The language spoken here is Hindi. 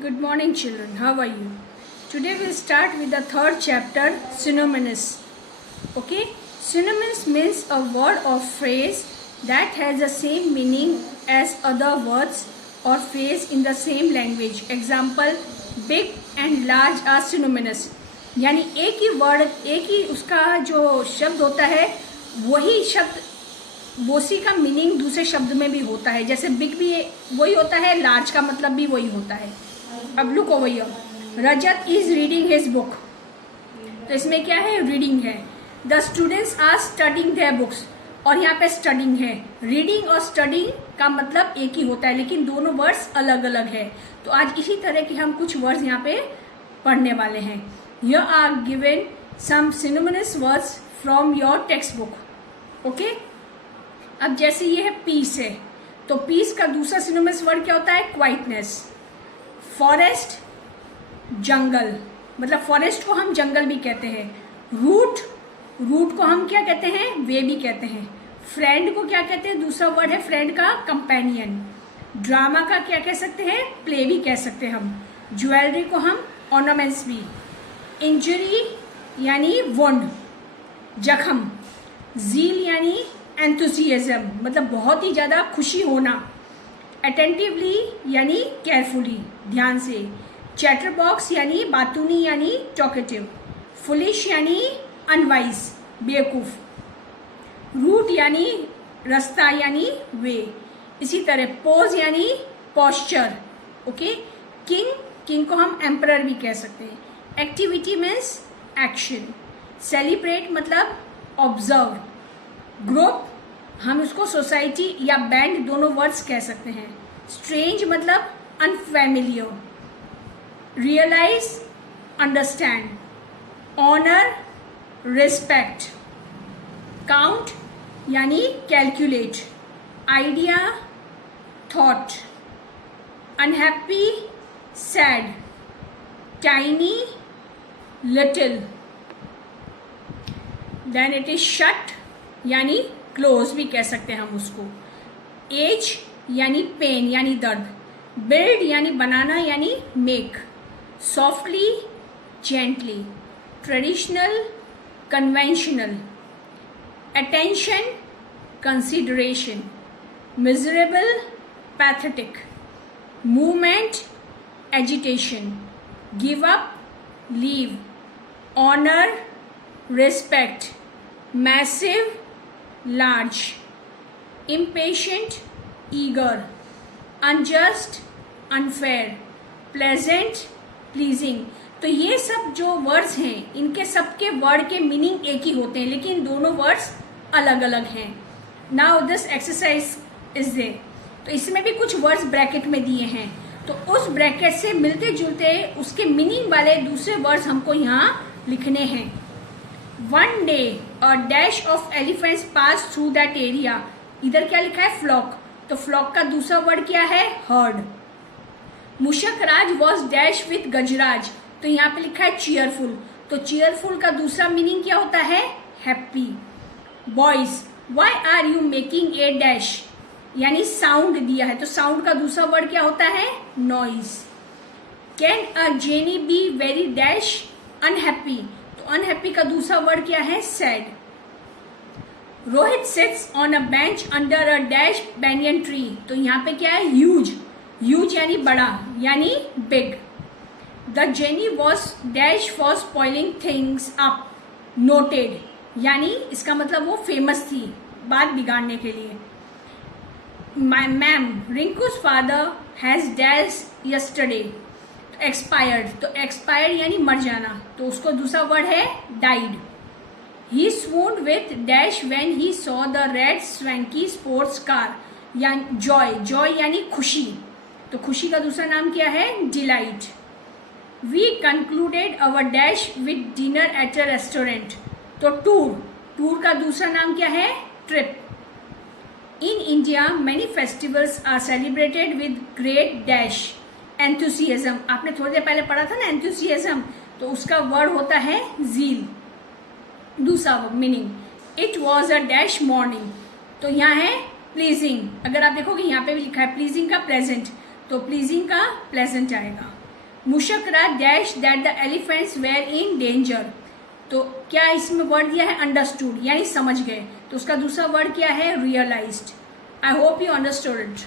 Good morning, children. How are you? Today we'll start with the third chapter, synonyms. Okay? Synonyms means a word or phrase that has the same meaning as other words or phrase in the same language. Example, big and large are synonymous. यानी एक ही वर्ड, एक ही उसका जो शब्द होता है वही शब्द उसी का मीनिंग दूसरे शब्द में भी होता है. जैसे बिग भी वही होता है, लार्ज का मतलब भी वही होता है. अब look over here, Rajat is reading his book. तो इसमें क्या है? रीडिंग है. The students are studying their books, और यहाँ पे स्टडिंग है. रीडिंग और स्टडिंग का मतलब एक ही होता है, लेकिन दोनों वर्ड्स अलग अलग है. तो आज इसी तरह के हम कुछ वर्ड्स यहाँ पे पढ़ने वाले हैं. Here are given some synonymous words from your textbook. Okay? अब जैसे ये है पीस है, तो पीस का दूसरा सिनोनिमस वर्ड क्या होता है? क्वाइटनेस. फॉरेस्ट, जंगल, मतलब फॉरेस्ट को हम जंगल भी कहते हैं. रूट, रूट को हम क्या कहते हैं? वे भी कहते हैं. फ्रेंड को क्या कहते हैं? दूसरा वर्ड है फ्रेंड का कंपेनियन. ड्रामा का क्या कह सकते हैं? प्ले भी कह सकते हैं हम. ज्वेलरी को हम ऑर्नामेंट्स भी. इंजरी यानी वुंड, जख्म. जील यानी एंथुसियाज्म, मतलब बहुत ही ज़्यादा खुशी होना. अटेंटिवली यानी केयरफुली, ध्यान से. चैटरबॉक्स यानी बातूनी यानी टॉकेटिव. फुलिश यानी अनवाइज, बेवकूफ़. रूट यानी रास्ता यानी वे. इसी तरह पोज यानी पोस्चर. ओके. किंग, किंग को हम एम्परर भी कह सकते हैं. Activity means action. सेलिब्रेट मतलब ऑब्जर्व. ग्रुप हम उसको सोसाइटी या बैंड दोनों वर्ड्स कह सकते हैं. स्ट्रेंज मतलब unfamiliar. Realise, understand. Honour, respect. Count यानी calculate. Idea, thought. Unhappy, sad. Tiny, little. Then it is shut यानी क्लोज भी कह सकते हैं हम उसको. एज यानी पेन यानी दर्द. बिल्ड यानी बनाना यानी make. Softly, gently. Traditional, conventional. Attention, consideration. Miserable, pathetic. Movement, agitation. Give up, leave. Honour, respect. Massive, large. impatient, eager. unjust, unfair. pleasant, pleasing. तो ये सब जो वर्ड्स हैं इनके सबके वर्ड के मीनिंग एक ही होते हैं, लेकिन दोनों वर्ड्स अलग अलग हैं. Now this exercise is there. तो इसमें भी कुछ वर्ड्स ब्रैकेट में दिए हैं, तो उस ब्रैकेट से मिलते जुलते उसके मीनिंग वाले दूसरे वर्ड्स हमको यहाँ लिखने हैं. One day a dash of elephants passed through that area. इधर क्या लिखा है? फ्लॉक. तो फ्लॉक का दूसरा वर्ड क्या है? Heard. Mushak Raj was dash with Gajraj. तो यहाँ पे लिखा है चीयरफुल. तो चीयरफुल का दूसरा मीनिंग क्या होता है? Happy. Boys, why are you making a dash, यानी साउंड दिया है, तो साउंड का दूसरा वर्ड क्या होता है? Noise. Can a jenny be very dash unhappy. Unhappy का दूसरा वर्ड क्या है? Sad. Rohit sits on a bench under a dash banyan tree. तो यहाँ पे क्या है? ह्यूज. ह्यूज यानी बड़ा यानी big. The jenny was dash for spoiling things up. Noted यानी इसका मतलब वो फेमस थी बात बिगाड़ने के लिए. Ma'am, Rinku's father has dash yesterday. Expired, तो एक्सपायर्ड यानी मर जाना, तो उसको दूसरा वर्ड है died. He swooned with dash when he saw the red swanky sports car. यानी जॉय, जॉय यानी खुशी, तो खुशी का दूसरा नाम क्या है? Delight. We concluded our dash with dinner at a restaurant. तो टूर, टूर का दूसरा नाम क्या है? Trip. In India many festivals are celebrated with great dash enthusiasm. आपने थोड़ी देर पहले पढ़ा था ना एंथुसियाज्म, तो उसका वर्ड होता है जील. दूसरा meaning, it was a dash morning. तो यहाँ है प्लीजिंग. अगर आप देखोगे यहाँ पे भी लिखा है प्लीजिंग का प्लेजेंट, तो प्लीजिंग का प्लेजेंट आएगा. मुशकरा dash that the elephants were in danger. तो क्या इसमें वर्ड दिया है अंडरस्टूड, यानी समझ गए। तो उसका दूसरा वर्ड क्या है realised. I hope you understood it.